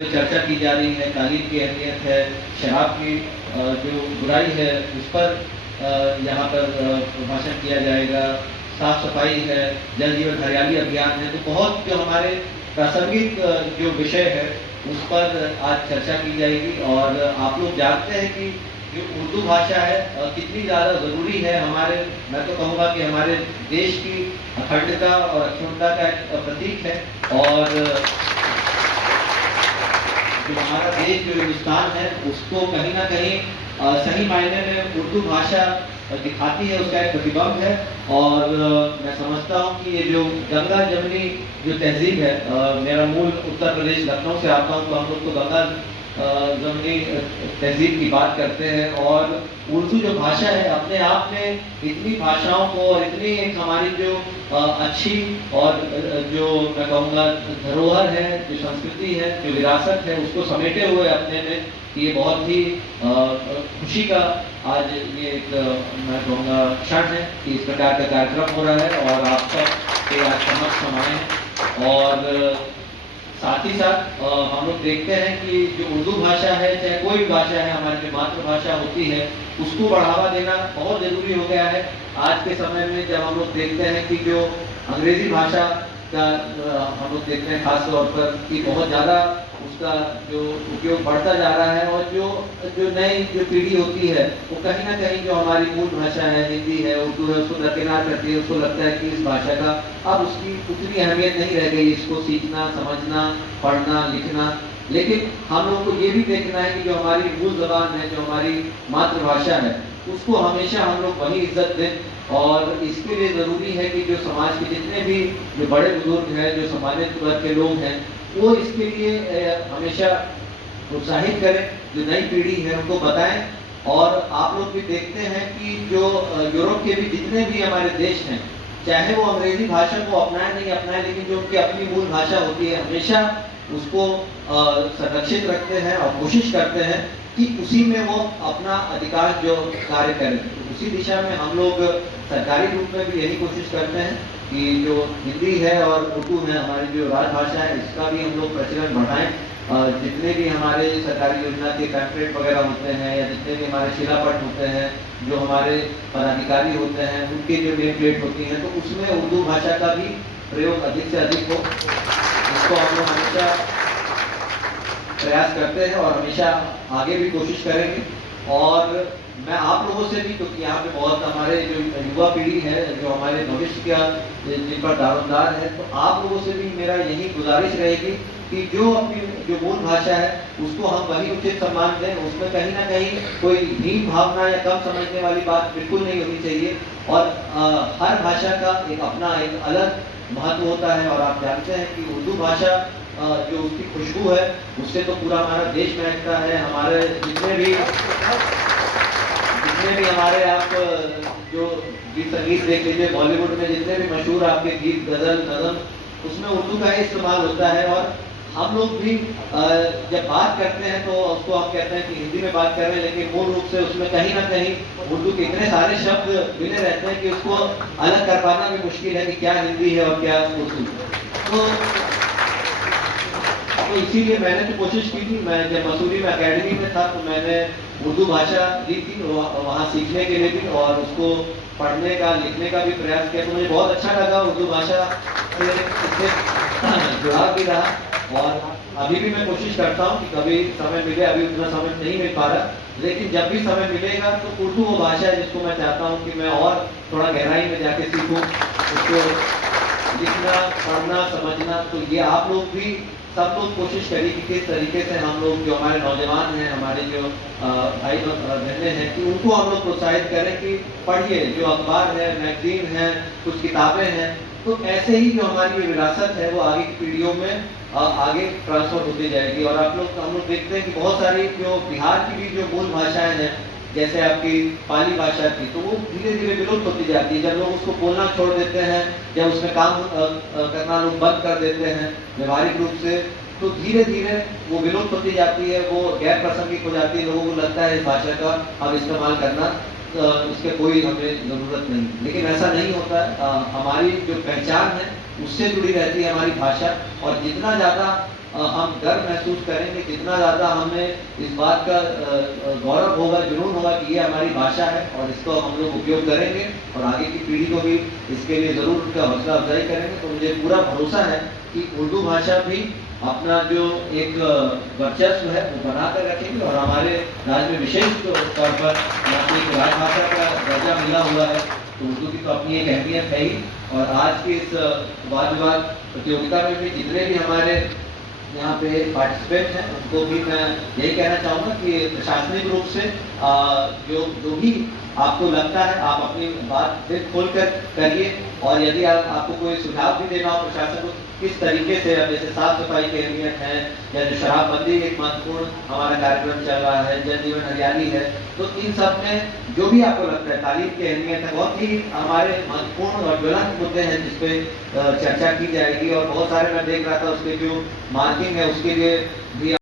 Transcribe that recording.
जो चर्चा की जा रही है, तालीम की अहमियत है, शराब की जो बुराई है उस पर यहाँ पर भाषण किया जाएगा। साफ सफाई है, जल जीवन हरियाली अभियान है, तो बहुत जो हमारे प्रासंगिक जो विषय है उस पर आज चर्चा की जाएगी। और आप लोग जानते हैं कि जो उर्दू भाषा है कितनी ज़्यादा ज़रूरी है हमारे, मैं तो कहूँगा कि हमारे देश की अखंडता और अखंडता का एक प्रतीक है। और जो हमारा देश जो हिंदुस्तान है उसको कहीं ना कहीं सही मायने में उर्दू भाषा दिखाती है, उसका एक प्रतिबिंब है। और मैं समझता हूँ कि ये जो गंगा जमनी जो तहजीब है, मेरा मूल उत्तर प्रदेश लखनऊ से आता हूँ, तो हम लोग तो गंगा जमनी तहजीब की बात करते हैं। और उर्दू जो भाषा है अपने आप में इतनी भाषाओं को और इतनी एक हमारी जो अच्छी और जो मैं कहूँगा धरोहर है, जो संस्कृति है, जो विरासत है, उसको समेटे हुए अपने में, ये बहुत ही खुशी का आज ये एक मैं कहूँगा क्षण है कि इस प्रकार का कार्यक्रम हो रहा है और आप सब के आज समक्ष हम आए हैं। और साथ ही साथ हम लोग देखते हैं कि जो उर्दू भाषा है, चाहे कोई भी भाषा है, हमारी जो मातृभाषा होती है उसको बढ़ावा देना बहुत ज़रूरी हो गया है। आज के समय में जब हम लोग देखते हैं कि जो अंग्रेज़ी भाषा का हम लोग देखते हैं खास तौर पर कि बहुत ज़्यादा उसका जो उपयोग बढ़ता जा रहा है, और जो जो नई जो पीढ़ी होती है वो कहीं ना कहीं जो हमारी मूल भाषा है, हिंदी है, उर्दू है, उसको दरकिनार करती है। उसको लगता है कि इस भाषा का अब उसकी उतनी अहमियत नहीं रह गई, इसको सीखना, समझना, पढ़ना, लिखना। लेकिन हम लोग को ये भी देखना है कि जो हमारी मूल ज़बान है, जो हमारी मातृभाषा है, उसको हमेशा हम लोग वही इज्जत दें। और इसके लिए ज़रूरी है कि जो समाज के जितने भी जो बड़े बुजुर्ग हैं, जो सम्मानित वर्ग के लोग हैं, वो इसके लिए हमेशा प्रोत्साहित करें, जो नई पीढ़ी है उनको बताएं। और आप लोग भी देखते हैं कि जो यूरोप के भी जितने भी हमारे देश हैं, चाहे वो अंग्रेजी भाषा को अपनाएं नहीं अपनाएं, लेकिन जो उनकी अपनी मूल भाषा होती है हमेशा उसको संरक्षित रखते हैं और कोशिश करते हैं कि उसी में वो अपना अधिकांश जो कार्य करें। उसी दिशा में हम लोग सरकारी रूप में भी यही कोशिश करते हैं कि जो हिंदी है और उर्दू है, हमारी जो राजभाषा है, इसका भी हम लोग प्रचलन बढ़ाएं। जितने भी हमारे सरकारी योजना के पैम्फलेट वगैरह होते हैं, या जितने भी हमारे शिलापट होते हैं, जो हमारे पदाधिकारी होते हैं, उनकी जो नेम प्लेट होती हैं, तो उसमें उर्दू भाषा का भी प्रयोग अधिक से अधिक हो, इसको हम लोग हमेशा प्रयास करते हैं और हमेशा आगे भी कोशिश करेंगे। और मैं आप लोगों से भी, क्योंकि यहाँ पे बहुत हमारे जो युवा पीढ़ी है, जो हमारे भविष्य का जिन पर दारोमदार है, तो आप लोगों से भी मेरा यही गुजारिश रहेगी कि जो अपनी जो मूल भाषा है उसको हम वही उचित सम्मान दें। उसमें कहीं ना कहीं कोई हीन भावना या कम समझने वाली बात बिल्कुल नहीं होनी चाहिए। और हर भाषा का एक अपना एक अलग महत्व होता है। और आप जानते हैं कि उर्दू भाषा जो उसकी खुशबू है उससे तो पूरा हमारा देश महकता है। हमारे जितने भी हमारे आप जो गीत संगीत देख लीजिए, बॉलीवुड में जितने भी मशहूर आपके गीत, गज़ल, नज़म, उसमें उर्दू का ही इस्तेमाल होता है। और हम लोग भी जब बात करते हैं तो उसको हम कहते हैं कि हिंदी में बात कर रहे हैं, लेकिन मूल रूप से उसमें कहीं ना कहीं उर्दू के इतने सारे शब्द मिले रहते हैं कि उसको अलग कर पाना भी मुश्किल है कि क्या हिंदी है और क्या उर्दू। तो इसीलिए मैंने तो कोशिश की थी, मैं जब मसूरी में एकेडमी में था तो मैंने उर्दू भाषा ली थी वहाँ सीखने के लिए भी, और उसको पढ़ने का, लिखने का भी प्रयास किया। तो मुझे बहुत अच्छा लगा, उर्दू भाषा से इससे जुड़ाव भी रहा। और अभी भी मैं कोशिश करता हूँ कि कभी समय मिले, अभी उतना समय नहीं मिल पा रहा, लेकिन जब भी समय मिलेगा तो उर्दू वो भाषा है जिसको मैं चाहता हूँ कि मैं और थोड़ा गहराई में जाके सीखूँ, उसको लिखना, पढ़ना, समझना। तो ये आप लोग भी सब लोग कोशिश करिए कि किस तरीके से हम लोग जो हमारे नौजवान हैं, हमारे जो भाई बहनें हैं, कि उनको हम लोग प्रोत्साहित करें कि पढ़िए, जो अखबार है, मैगजीन है, कुछ किताबें हैं। तो ऐसे ही जो हमारी ये विरासत है वो आगे की पीढ़ियों में आगे ट्रांसफर होती जाएगी। और हम लोग देखते हैं कि बहुत सारी जो बिहार की भी जो मूल भाषाएं हैं, जैसे आपकी पाली भाषा थी, तो वो धीरे धीरे विलुप्त होती जाती है। जब लोग उसको बोलना छोड़ देते हैं, जब उसमें काम करना लोग बंद कर देते हैं व्यवहारिक रूप से, तो धीरे धीरे वो विलुप्त होती जाती है, वो गैर प्रासंगिक हो जाती है। लोगों को लगता है इस भाषा का हम इस्तेमाल करना इसके कोई हमें ज़रूरत नहीं, लेकिन ऐसा नहीं होता है। हमारी जो पहचान है उससे जुड़ी रहती है हमारी भाषा। और जितना ज़्यादा हम गर्व महसूस करेंगे, जितना ज़्यादा हमें इस बात का गौरव होगा, जुनून होगा कि ये हमारी भाषा है और इसको हम लोग उपयोग करेंगे और आगे की पीढ़ी को भी इसके लिए ज़रूर उनका हौसला अफजाई करेंगे। तो मुझे पूरा भरोसा है कि उर्दू भाषा भी अपना जो एक वर्चस्व है वो बना कर रखेंगे और हमारे राज्य में विशेष तौर पर एक राजभाषा का दर्जा मिला हुआ है, तो उर्दू की तो अपनी एक अहमियत है ही। और आज की इस वाद विवाद प्रतियोगिता में भी जितने भी हमारे यहाँ पे पार्टिसिपेंट हैं उनको भी मैं यही कहना चाहूँगा कि प्रशासनिक रूप से जो भी आपको लगता है आप अपनी बात दिल खोल कर करिए, और यदि आपको कोई सुझाव भी देना हो प्रशासन को किस तरीके से, अब जैसे साफ सफाई की अहमियत है या जो शराबबंदी एक महत्वपूर्ण हमारा कार्यक्रम चल रहा है, जल जीवन हरियाली है, तो इन सब में जो भी आपको लगता है तालीम की अहमियत है, बहुत ही हमारे महत्वपूर्ण और ज्वलंत मुद्दे हैं जिसपे चर्चा की जाएगी। और बहुत सारे मैं देख रहा था उसके जो मार्किंग है उसके लिए भी